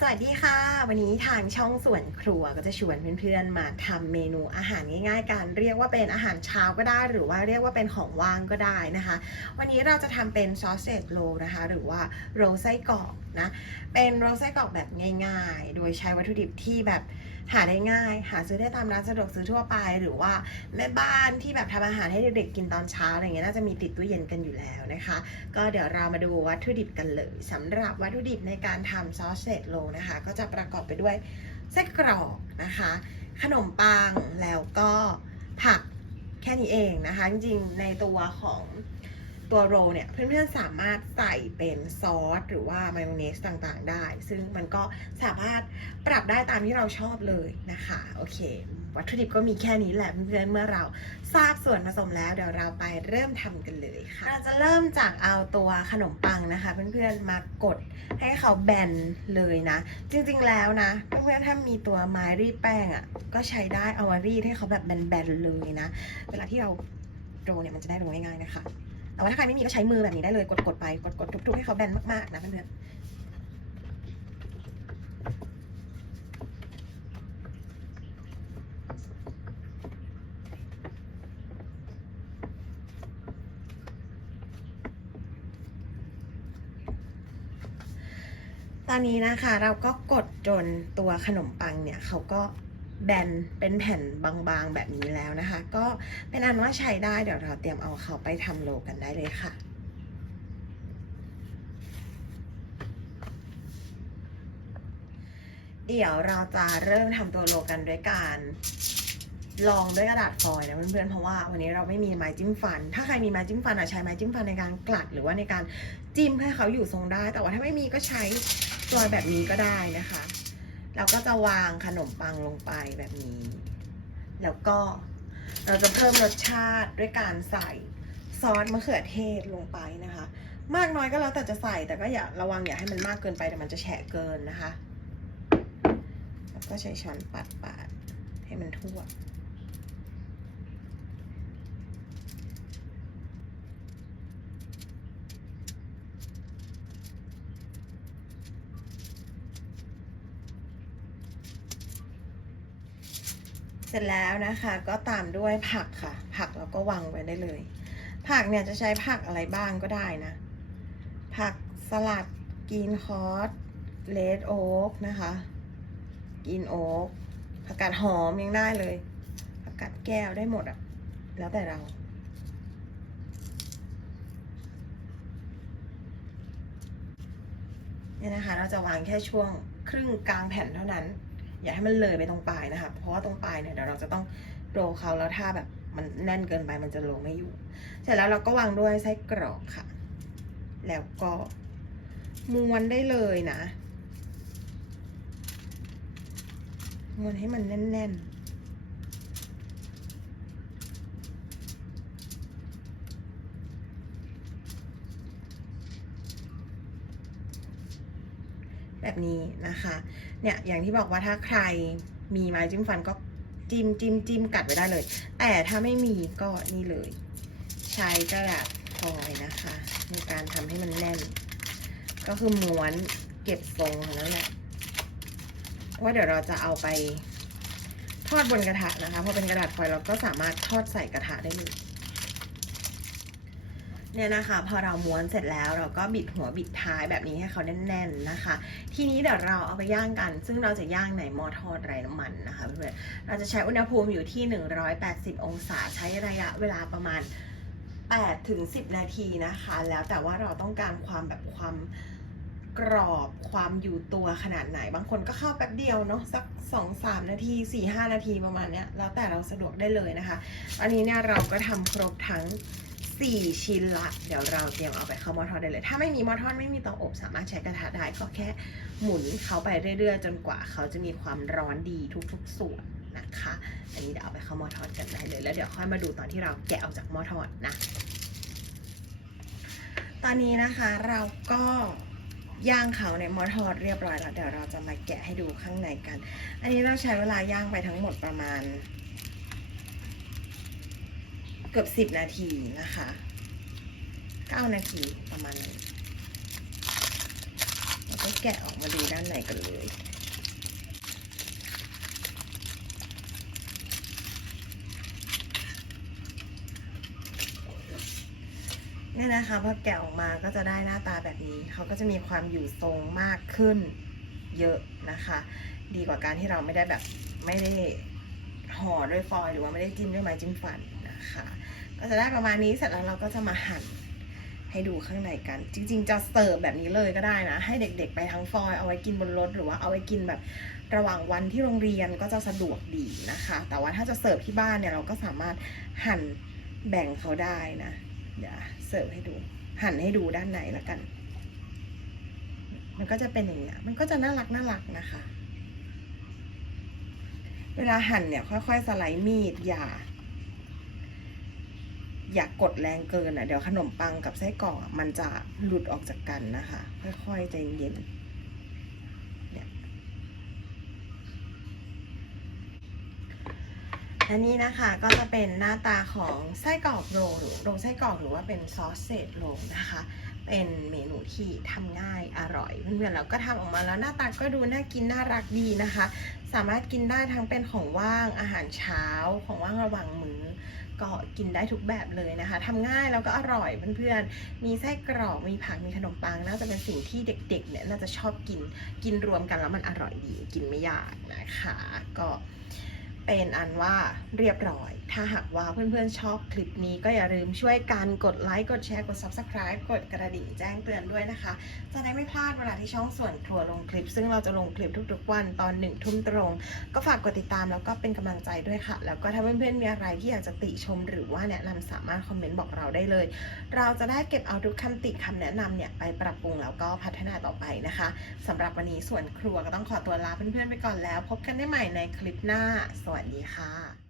สวัสดีค่ะ วันนี้ทางช่องส่วนครัวก็จะชวนเพื่อนๆมาทำเมนูอาหารง่ายๆการเรียกว่าเป็นอาหารเช้าก็ได้ หรือว่าเรียกว่าเป็นของว่างก็ได้นะคะ วันนี้เราจะทำเป็นซอสเซจโรนะคะ หรือว่าโรไส้กรอกนะเป็นโรไส้กรอกแบบง่าย ๆ โดยใช้วัตถุดิบที่แบบ หาได้ง่าย หาซื้อได้ตามร้านสะดวกซื้อทั่วไป หรือว่าแม่บ้านที่แบบทำอาหารให้เด็กๆกินตอนเช้าอะไรเงี้ยน่าจะมีติดตู้เย็นกันอยู่แล้วนะคะ ก็เดี๋ยวเรามาดูวัตถุดิบกันเลยสำหรับวัตถุดิบในการทำซอสเซจโรนะคะ ก็จะประกอบไปด้วยไส้กรอกนะคะ ขนมปังแล้วก็ผักแค่นี้เองนะคะ จริงๆในตัวของ ตัวโรเนี่ย เพื่อนๆสามารถใส่เป็นซอส หรือว่ามายองเนสต่างๆ ได้ ซึ่งมันก็สามารถปรับได้ตามที่เราชอบเลยนะคะ โอเค วัตถุดิบก็มีแค่นี้แหละเพื่อนๆเมื่อเราทราบส่วนผสมแล้วเดี๋ยวเราไปเริ่มทำกันเลยค่ะเราจะเริ่มจากเอาตัวขนมปังนะคะ เพื่อนๆมากดให้เขาแบนเลยนะ จริงๆแล้วนะ เพื่อนๆถ้ามีตัวไม้รีดแป้งอะ่ะก็ใช้ได้เอามารีดให้เขาแบบแบนๆเลยนะ เวลาที่เราโรเนี่ยมันจะได้โรง่ายๆนะคะ แต่ว่าถ้าใครไม่มีก็ใช้มือแบบนี้ได้เลย กดๆไป กดๆทุบๆให้เขาแบนมากๆนะเพื่อนตอนนี้นะคะเราก็กดจนตัวขนมปังเนี่ยเขาก็ แบนเป็นแผ่นบางๆแบบนี้แล้วนะคะ ก็เป็นอันว่าใช้ได้เดี๋ยวเราเตรียมเอาเขาไปทำโลกันได้เลยค่ะเดี๋ยวเราจะเริ่มทำตัวโลกันด้วยการลองด้วยกระดาษฟอยล์นะเพื่อนๆ เพราะว่าวันนี้เราไม่มีไม้จิ้มฟัน ถ้าใครมีไม้จิ้มฟันอะใช้ไม้จิ้มฟันในการกลัดหรือว่าในการจิ้มให้เขาอยู่ทรงได้ แต่ว่าถ้าไม่มีก็ใช้ตัวแบบนี้ก็ได้นะคะ เราก็จะวางขนมปังลงไปแบบนี้ แล้วก็เราจะเพิ่มรสชาติด้วยการใส่ซอสมะเขือเทศลงไปนะคะ มากน้อยก็แล้วแต่จะใส่แต่ก็อย่าระวังอย่าให้มันมากเกินไปแต่มันจะแฉะเกินนะคะ แล้วก็ใช้ช้อนปัดๆให้มันทั่ว เสร็จแล้วนะคะก็ตามด้วยผักค่ะ ผักเราก็วางไว้ได้เลย ผักเนี่ยจะใช้ผักอะไรบ้างก็ได้นะ ผักสลัดกรีนคอร์สเลดโอ๊กนะคะกรีนโอ๊กผักกาดหอมยังได้เลย ผักกาดแก้วได้หมดอะ แล้วแต่เราเนี่ยนะคะเราจะวางแค่ช่วงครึ่งกลางแผ่นเท่านั้น อย่าให้มันเลยไปตรงปลายนะคะ เพราะว่าตรงปลายเนี่ยเดี๋ยวเราจะต้องโรเขาแล้วถ้าแบบมันแน่นเกินไปมันจะโรไม่อยู่ เสร็จแล้วเราก็วางด้วยไส้กรอกค่ะ แล้วก็ม้วนได้เลยนะม้วนให้มันแน่นๆ นี้นะคะเนี่ยอย่างที่บอกว่าถ้าใครมีไม้จิ้มฟันก็จิ้มจิ้มจิ้มกัดไว้ได้เลย แต่ถ้าไม่มีก็นี่เลย ใช้กระดาษฟอยนะคะในการทำให้มันแน่น ก็คือม้วนเก็บทรงนั่นแหละเพราะว่าเดี๋ยวเราจะเอาไปทอดบนกระทะนะคะพอเป็นกระดาษฟอยล์เราก็สามารถทอดใส่กระทะได้เลย เนี่ยนะคะ พอเราม้วนเสร็จแล้วเราก็บิดหัวบิดท้ายแบบนี้ให้เขาแน่น ๆนะคะ ทีนี้เดี๋ยวเราเอาไปย่างกัน ซึ่งเราจะย่างในหม้อทอดไร้น้ำมันนะคะเพื่อนๆเราจะใช้อุณหภูมิอยู่ที่ 180 องศาใช้ระยะเวลาประมาณ8ถึง10 นาทีนะคะ แล้วแต่ว่าเราต้องการความแบบความกรอบความอยู่ตัวขนาดไหน บางคนก็เข้าแป๊บเดียวเนาะสัก 2-3 นาที 4-5 นาทีประมาณเนี้ยแล้วแต่เราสะดวกได้เลยนะคะ อันนี้เนี่ยเราก็ทำครบทั้ง 4 ชิ้นละ เดี๋ยวเราเตรียมเอาไปเข้าหม้อทอดได้เลย ถ้าไม่มีหม้อทอดไม่มีเตาอบสามารถใช้กระทะได้ก็แค่หมุนเขาไปเรื่อยๆ จนกว่าเขาจะมีความร้อนดีทุกๆส่วนนะคะ อันนี้เดี๋ยวเอาไปเข้าหม้อทอดกันได้เลย แล้วเดี๋ยวค่อยมาดูตอนที่เราแกะออกจากหม้อทอดนะ ตอนนี้นะคะเราก็ย่างเขาในหม้อทอดเรียบร้อยแล้วเดี๋ยวเราจะมาแกะให้ดูข้างในกัน อันนี้เราใช้เวลาย่างไปทั้งหมดประมาณ กือบสิบนาทีนะคะเก้านาทีประมาณนั้นเราก็แกะออกมาดูด้านในกันเลยเนี่ยนะคะพอแกะออกมาก็จะได้หน้าตาแบบนี้ เขาก็จะมีความอยู่ทรงมากขึ้นเยอะนะคะ ดีกว่าการที่เราไม่ได้แบบไม่ได้ ห่อด้วยฟอยล์หรือว่าไม่ได้จิ้มด้วยไม้จิ้มฟันนะคะ ก็จะได้ประมาณนี้เสร็จแล้วเราก็จะมาหั่นให้ดูข้างในกัน จริง ๆ จะเสิร์ฟแบบนี้เลยก็ได้นะ ให้เด็กๆ ไปทั้งฟอยเอาไว้กินบนรถหรือว่าเอาไว้กินแบบระหว่างวันที่โรงเรียนก็จะสะดวกดีนะคะ แต่ว่าถ้าจะเสิร์ฟที่บ้านเนี่ยเราก็สามารถหั่นแบ่งเขาได้นะ เดี๋ยวเสิร์ฟให้ดู หั่นให้ดูด้านในแล้วกัน มันก็จะเป็นอย่างเงี้ย มันก็จะน่ารักน่ารักนะคะ เวลาหั่นเนี่ยค่อยๆสไลด์มีดอย่า อย่ากดแรงเกินอะเดี๋ยวขนมปังกับไส้กรอกมันจะหลุดออกจากกันนะคะ ค่อยๆใจเย็นเนี่ยอันนี้นะคะก็จะเป็นหน้าตาของไส้กรอกโรลหรือโรลไส้กรอกหรือว่าเป็นซอสเศษโรลนะคะ เป็นเมนูที่ทำง่ายอร่อย เพื่อนๆเราก็ทำออกมาแล้วหน้าตาก็ดูน่ากินน่ารักดีนะคะ สามารถกินได้ทั้งเป็นของว่างอาหารเช้าของว่างระหว่างมื้อก็กินได้ทุกแบบเลยนะคะทำง่ายแล้วก็อร่อยเพื่อนๆ มีไส้กรอก มีผัก มีขนมปัง น่าจะเป็นสิ่งที่เด็กๆ เนี่ยน่าจะชอบกิน กินรวมกันแล้วมันอร่อยดี กินไม่ยากนะคะ ก็ เป็นอันว่าเรียบร้อย ถ้าหากว่าเพื่อนๆชอบคลิปนี้ก็อย่าลืมช่วยกันกดไลค์ กดแชร์ กด Subscribe กดกระดิ่งแจ้งเตือนด้วยนะคะ จะได้ไม่พลาดเวลาที่ช่องส่วนครัวลงคลิป ซึ่งเราจะลงคลิปทุกๆวันตอนหนึ่งทุ่มตรง ก็ฝากกดติดตามแล้วก็เป็นกำลังใจด้วยค่ะ แล้วก็ถ้าเพื่อนๆมีอะไรที่อยากจะติชม หรือว่าแนะนำสามารถคอมเมนต์บอกเราได้เลย เราจะได้เก็บเอาทุกคำติคำแนะนำเนี่ยไปปรับปรุงแล้วก็พัฒนาต่อไปนะคะสำหรับวันนี้ส่วนครัวก็ต้องขอตัวลาเพื่อนๆไปก่อนแล้ว พบกันได้ใหม่ในคลิปหน้าสววัสดีค่ะ